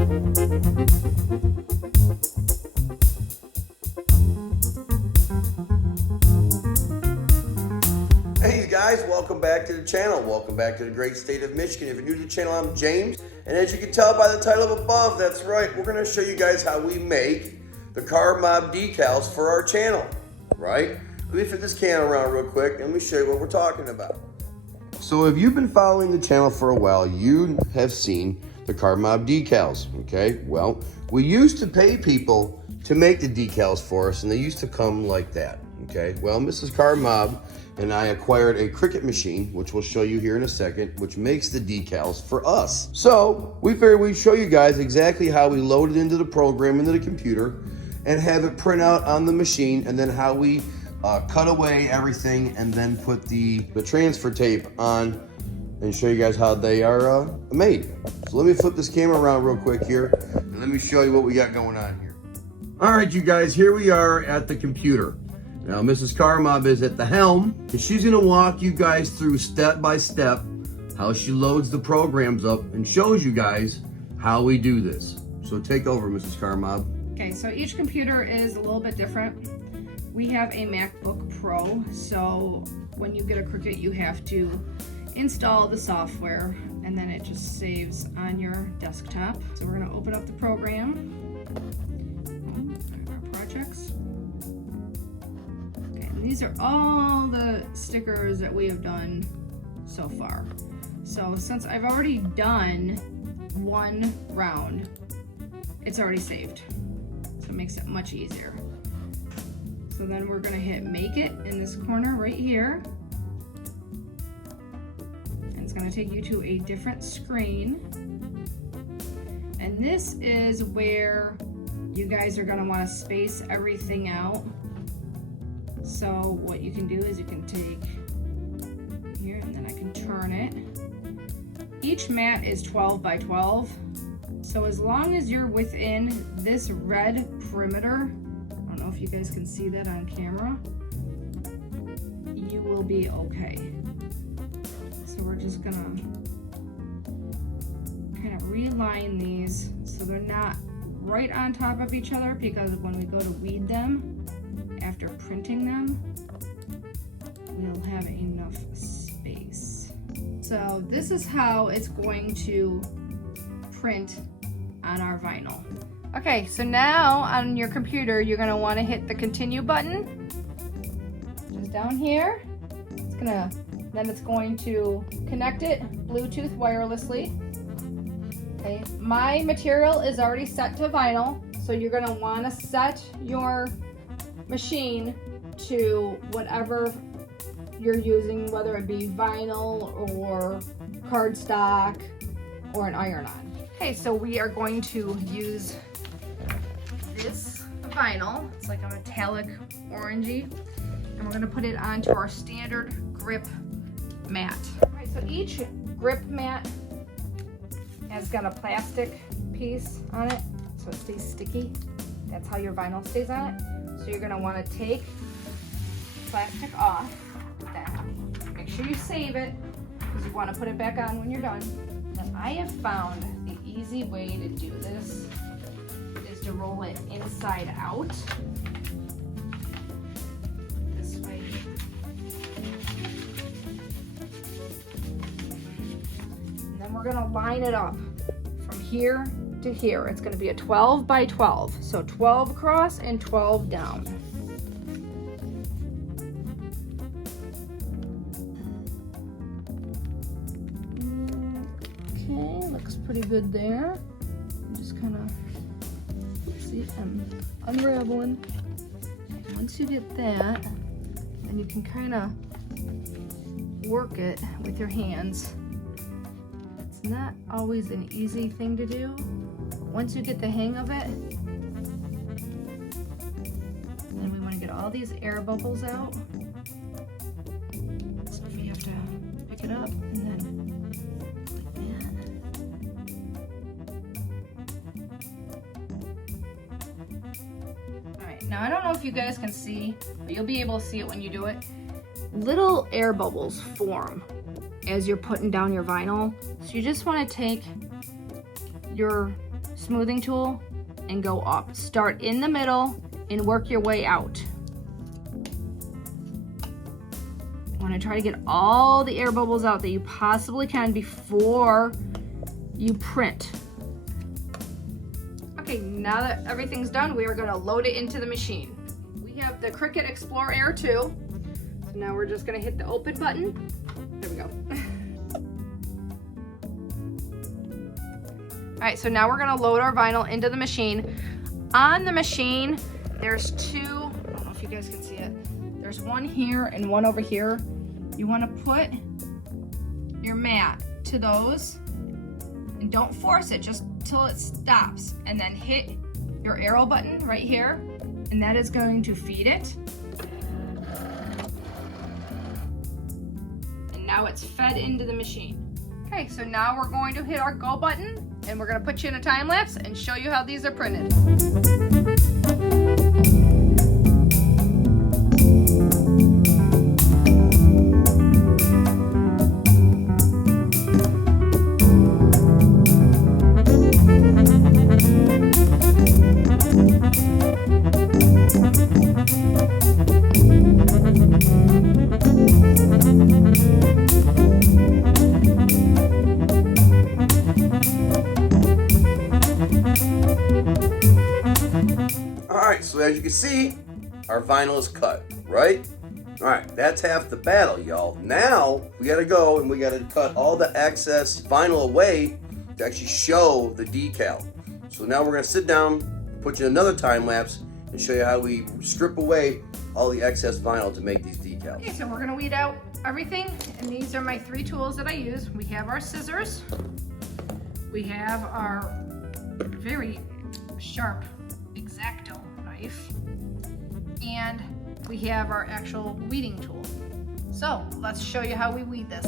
Hey guys, welcome back to the channel. Welcome back to the great state of Michigan. If you're new to the channel, I'm James, and as you can tell by the title above, that's right, we're going to show you guys how we make the Car Mob decals for our channel, right? Let me fit this can around real quick and let me show you what we're talking about. So if you've been following the channel for a while, you have seen the Car Mob decals, okay? Well, we used to pay people to make the decals for us, and they used to come like that, okay? Well, Mrs. Car Mob and I acquired a Cricut machine, which we'll show you here in a second, which makes the decals for us. So we figured we'd show you guys exactly how we load it into the program, into the computer, and have it print out on the machine, and then how we cut away everything and then put the transfer tape on and show you guys how they are made. So let me flip this camera around real quick here, and let me show you what we got going on here. All right, you guys, here we are at the computer. Now, Mrs. Car Mob is at the helm, and she's gonna walk you guys through step by step how she loads the programs up and shows you guys how we do this. So take over, Mrs. Car Mob. Okay, so each computer is a little bit different. We have a MacBook Pro, so when you get a Cricut, you have to install the software, and then it just saves on your desktop. So we're gonna open up the program, our projects. These are all the stickers that we have done so far. So since I've already done one round, it's already saved. So it makes it much easier. So then we're gonna hit make it in this corner right here. And it's gonna take you to a different screen. And this is where you guys are gonna wanna space everything out. So what you can do is you can take here, and then I can turn it. Each mat is 12 by 12. So as long as you're within this red perimeter, I don't know if you guys can see that on camera, you will be okay. So we're just gonna kind of realign these so they're not right on top of each other, because when we go to weed them, after printing them, we'll have enough space. So this is how it's going to print on our vinyl. Okay, so now on your computer, you're gonna wanna hit the continue button, just down here. Then it's going to connect it Bluetooth wirelessly. Okay, my material is already set to vinyl, so you're gonna wanna set your machine to whatever you're using, whether it be vinyl or cardstock or an iron-on. Okay, so we are going to use this vinyl. It's like a metallic orangey, and we're gonna put it onto our standard grip mat. All right, so each grip mat has got a plastic piece on it, so it stays sticky. That's how your vinyl stays on it. So you're gonna wanna take plastic off. Then make sure you save it, because you wanna put it back on when you're done. And I have found the easy way to do this is to roll it inside out. This way. And then we're gonna line it up from here to here. It's going to be a 12 by 12, so 12 across and 12 down. Okay, looks pretty good there. I'm just kind of see, I'm unraveling. Once you get that, then you can kind of work it with your hands. It's not always an easy thing to do. Once you get the hang of it, then we want to get all these air bubbles out. So we have to pick it up and then like that. All right, now I don't know if you guys can see, but you'll be able to see it when you do it. Little air bubbles form as you're putting down your vinyl. So you just want to take your smoothing tool and go up. Start in the middle and work your way out. You want to try to get all the air bubbles out that you possibly can before you print. Okay, now that everything's done, we are going to load it into the machine. We have the Cricut Explore Air 2. So now we're just going to hit the open button. There we go. All right, so now we're going to load our vinyl into the machine. On the machine, there's two, I don't know if you guys can see it. There's one here and one over here. You want to put your mat to those and don't force it, just till it stops, and then hit your arrow button right here, and that is going to feed it. And now it's fed into the machine. Okay, so now we're going to hit our go button, and we're going to put you in a time lapse and show you how these are printed. So as you can see, our vinyl is cut, right? All right, that's half the battle, y'all. Now we gotta go and we gotta cut all the excess vinyl away to actually show the decal. So now we're gonna sit down, put you in another time lapse, and show you how we strip away all the excess vinyl to make these decals. Okay, so we're gonna weed out everything, and these are my 3 tools that I use. We have our scissors, we have our very sharp X-Acto knife, and we have our actual weeding tool. So let's show you how we weed this.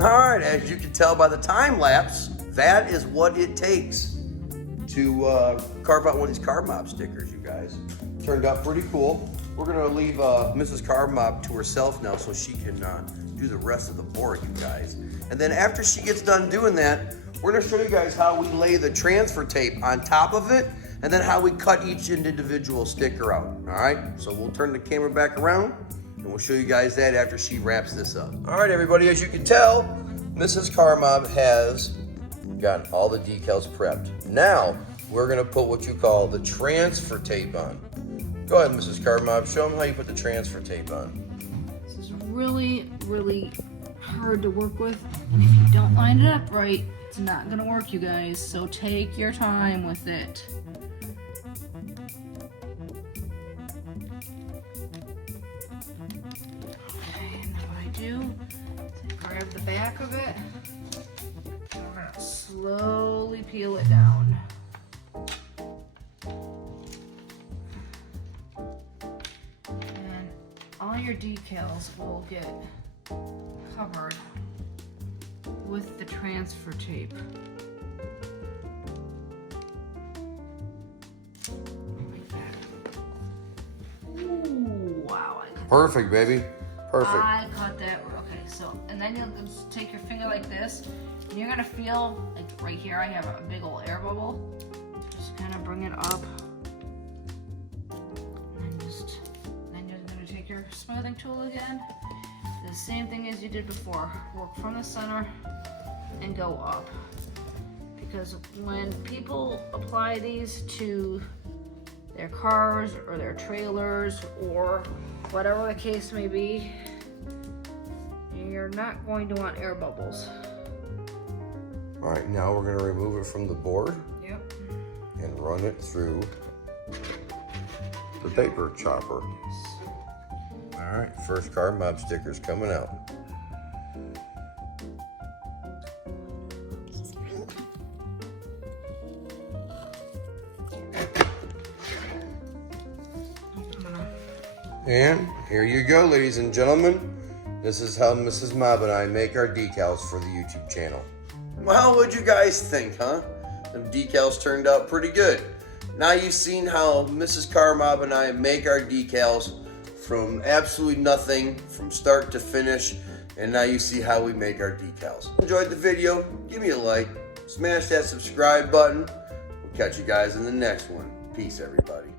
Alright, as you can tell by the time lapse, that is what it takes to carve out one of these Carb Mob stickers, you guys. Turned out pretty cool. We're gonna leave Mrs. Carb Mob to herself now so she can do the rest of the board, you guys. And then after she gets done doing that, we're gonna show you guys how we lay the transfer tape on top of it, and then how we cut each individual sticker out, all right? So we'll turn the camera back around, and we'll show you guys that after she wraps this up. All right, everybody, as you can tell, Mrs. Carb Mob has gotten all the decals prepped. Now, we're gonna put what you call the transfer tape on. Go ahead, Mrs. Carb Mob, show them how you put the transfer tape on. This is really, really hard to work with, and if you don't line it up right, it's not gonna work, you guys, so take your time with it. Okay, now what I do is I grab the back of it, and we're gonna slowly peel it down. And all your decals will get covered with the transfer tape. Like that. Ooh, wow. Perfect, baby. Perfect. I cut that. Okay, so, and then you'll just take your finger like this, and you're gonna feel, like right here, I have a big old air bubble. Just kind of bring it up. And then you're gonna take your smoothing tool again. The same thing as you did before. Work from the center and go up. Because when people apply these to their cars or their trailers or whatever the case may be, you're not going to want air bubbles. All right, now we're gonna remove it from the board. Yep. And run it through the paper chopper. All right, first Carb Mob sticker's coming out. And here you go, ladies and gentlemen. This is how Mrs. Mob and I make our decals for the YouTube channel. Well, what'd you guys think, huh? Them decals turned out pretty good. Now you've seen how Mrs. Carmob and I make our decals from absolutely nothing, from start to finish, and now you see how we make our decals. Enjoyed the video? Give me a like, smash that subscribe button. We'll catch you guys in the next one. Peace, everybody.